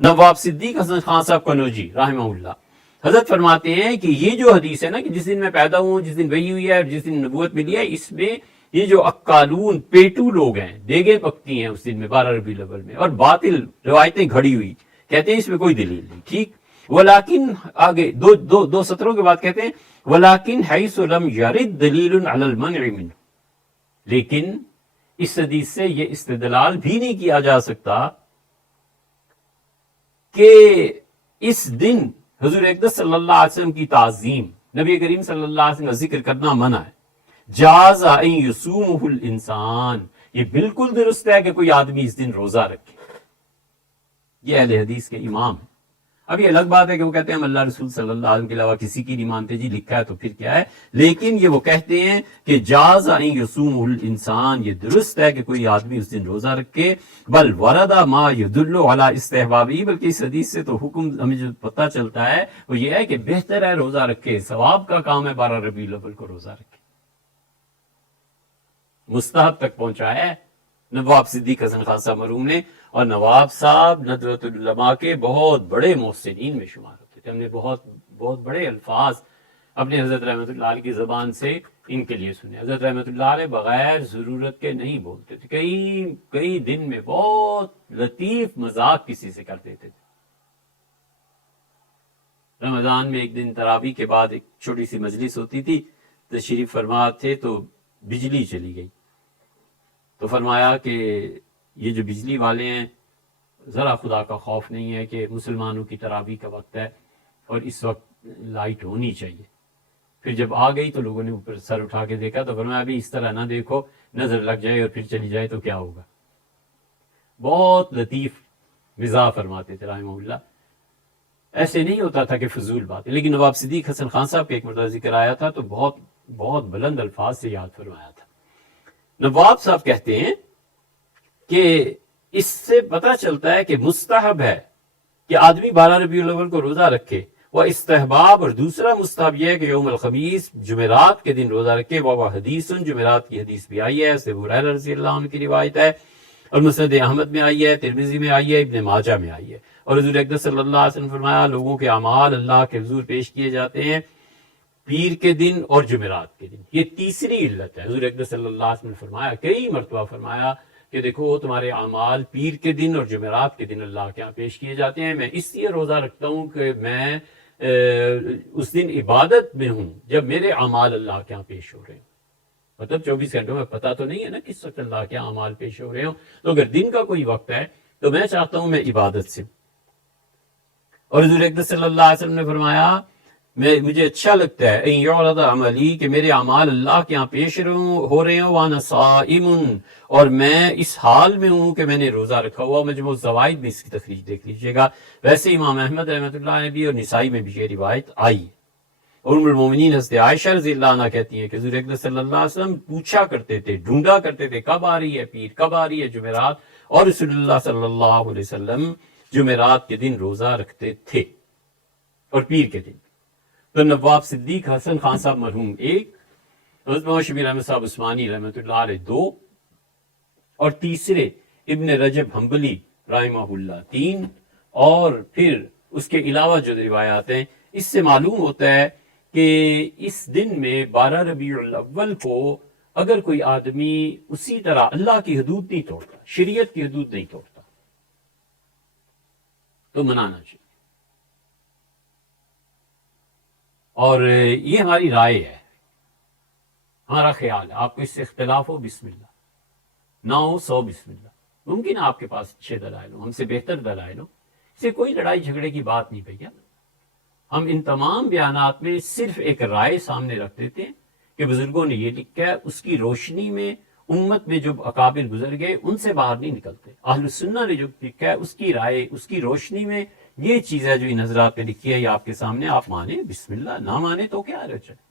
نواب صدیق حسن خان صاحب کنوجی رحمہ اللہ حضرت فرماتے ہیں کہ یہ جو حدیث ہے نا کہ جس دن میں پیدا ہوں، جس دن وحی ہوئی ہے اور جس دن نبوت ملی ہے، اس میں یہ جو اکالون پیٹو لوگ ہیں، دیگیں پکتی ہیں اس دن میں 12 ربیع الاول میں، اور باطل روایتیں گھڑی ہوئی، کہتے ہیں اس میں کوئی دلیل نہیں. ٹھیک. ولیکن آگے دو سطروں کے بعد کہتے ہیں ولیکن حیث لم یرد دلیل علی المنع منہ، لیکن اس حدیث سے یہ استدلال بھی نہیں کیا جا سکتا کہ اس دن حضور اقدس صلی اللہ علیہ وسلم کی تعظیم، نبی کریم صلی اللہ علیہ وسلم کا ذکر کرنا منع ہے. جاز ان یصومہ الانسان، یہ بالکل درست ہے کہ کوئی آدمی اس دن روزہ رکھے. یہ اہل حدیث کے امام ہیں. اب یہ الگ بات ہے کہ وہ کہتے ہیں ہم اللہ رسول صلی اللہ علیہ وسلم کے علاوہ کسی کی نہیں مانتے، جی لکھا ہے تو پھر کیا ہے. لیکن یہ وہ کہتے ہیں کہ جاز ان یصومہ الانسان، یہ درست ہے کہ کوئی آدمی اس دن روزہ رکھے. بل ورد ما یدل علی استحبابی، بلکہ اس حدیث سے تو حکم ہمیں جو پتہ چلتا ہے وہ یہ ہے کہ بہتر ہے روزہ رکھے، ثواب کا کام ہے 12 ربیع الاول کو روزہ رکھے. مستحب تک پہنچا ہے نواب صدیق حسن خان صاحب مرحوم نے. اور نواب صاحب ندوۃ العلماء کے بہت بڑے محسنین میں شمار ہوتے تھے. ہم نے بہت بڑے الفاظ اپنے حضرت رحمۃ اللہ علیہ کی زبان سے ان کے لیے سنے. حضرت رحمۃ اللہ علیہ بغیر ضرورت کے نہیں بولتے تھے. کئی دن میں بہت لطیف مذاق کسی سے کر دیتے تھے. رمضان میں ایک دن تراویح کے بعد ایک چھوٹی سی مجلس ہوتی تھی، تشریف فرما تھے تو بجلی چلی گئی. تو فرمایا کہ یہ جو بجلی والے ہیں ذرا خدا کا خوف نہیں ہے کہ مسلمانوں کی تراویح کا وقت ہے اور اس وقت لائٹ ہونی چاہیے. پھر جب آ گئی تو لوگوں نے اوپر سر اٹھا کے دیکھا تو فرمایا ابھی اس طرح نہ دیکھو، نظر لگ جائے اور پھر چلی جائے تو کیا ہوگا. بہت لطیف مزاح فرماتے تھے رحمہ اللہ. ایسے نہیں ہوتا تھا کہ فضول بات ہے. لیکن نواب صدیق حسن خان صاحب کا ایک مرتبہ ذکر آیا تھا تو بہت بلند الفاظ سے یاد فرمایا تھا. نواب صاحب کہتے ہیں کہ اس سے پتہ چلتا ہے کہ مستحب ہے کہ آدمی 12 ربیع الاول کو روزہ رکھے. وہ استحباب، اور دوسرا مستحب یہ ہے کہ یوم الخمیس جمعرات کے دن روزہ رکھے. وہ حدیث، جمعرات کی حدیث بھی آئی ہے، اس سے ابو ہریرہ رضی اللہ عنہ کی روایت ہے، اور مسند احمد میں آئی ہے، ترمذی میں آئی ہے، ابن ماجہ میں آئی ہے. اور حضور اقدس صلی اللہ علیہ وسلم فرمایا لوگوں کے اعمال اللہ کے حضور پیش کیے جاتے ہیں پیر کے دن اور جمعرات کے دن. یہ تیسری علت ہے. حضور اقدس صلی اللہ علیہ وسلم نے فرمایا، کئی مرتبہ فرمایا کہ دیکھو تمہارے اعمال پیر کے دن اور جمعرات کے دن اللہ کے ہاں پیش کیے جاتے ہیں. میں اس لیے روزہ رکھتا ہوں کہ میں اس دن عبادت میں ہوں جب میرے اعمال اللہ کے ہاں پیش ہو رہے ہیں. مطلب 24 گھنٹوں میں پتہ تو نہیں ہے نا کس وقت اللہ کے ہاں اعمال پیش ہو رہے ہوں. تو اگر دن کا کوئی وقت ہے تو میں چاہتا ہوں میں عبادت سے. اور حضور اقدس صلی اللہ علیہ وسلم نے فرمایا مجھے اچھا لگتا ہے ان یعرض عملی، کہ میرے اعمال اللہ کے ہاں پیش ہو رہے ہوں، وانا صائم، اور میں اس حال میں ہوں کہ میں نے روزہ رکھا ہوا. مجموع الزوائد میں اس کی تخریج دیکھ لیجیے گا. ویسے امام احمد رحمۃ اللہ نے بھی اور نسائی میں بھی یہ روایت آئی. ام المومنین حضرت عائشہ رضی اللہ عنہ کہتی ہیں کہ حضور اقدس صلی اللہ علیہ وسلم پوچھا کرتے تھے، ڈھونڈا کرتے تھے کب آ رہی ہے پیر، کب آ رہی ہے جمعرات، اور رسول اللہ صلی اللہ علیہ وسلم جمعرات کے دن روزہ رکھتے تھے اور پیر کے دن. تو نواب صدیق حسن خان صاحب مرحوم ایک، حضرت محمد شبیر احمد صاحب عثمانی رحمۃ اللہ علیہ دو، اور تیسرے ابن رجب حنبلی رحمہ اللہ تین، اور پھر اس کے علاوہ جو روایات ہیں اس سے معلوم ہوتا ہے کہ اس دن میں 12 ربیع الاول کو اگر کوئی آدمی اسی طرح اللہ کی حدود نہیں توڑتا، شریعت کی حدود نہیں توڑتا، تو منانا چاہیے. اور یہ ہماری رائے ہے، ہمارا خیال ہے. آپ کو اس سے اختلاف ہو بسم اللہ، نہ ہو 100 بسم اللہ. ممکن ہے آپ کے پاس اچھے دلائل ہوں، ہم سے بہتر دلائل ہوں، اس سے کوئی لڑائی جھگڑے کی بات نہیں بھیا. ہم ان تمام بیانات میں صرف ایک رائے سامنے رکھ دیتے ہیں کہ بزرگوں نے یہ لکھا ہے، اس کی روشنی میں امت میں جو اکابر گزر گئے ان سے باہر نہیں نکلتے. اہل السنہ نے جو لکھا ہے اس کی رائے، اس کی روشنی میں یہ چیز ہے جو ان حضرات نے لکھی ہے، یہ آپ کے سامنے، آپ مانیں بسم اللہ، نہ مانیں تو کیا رچے.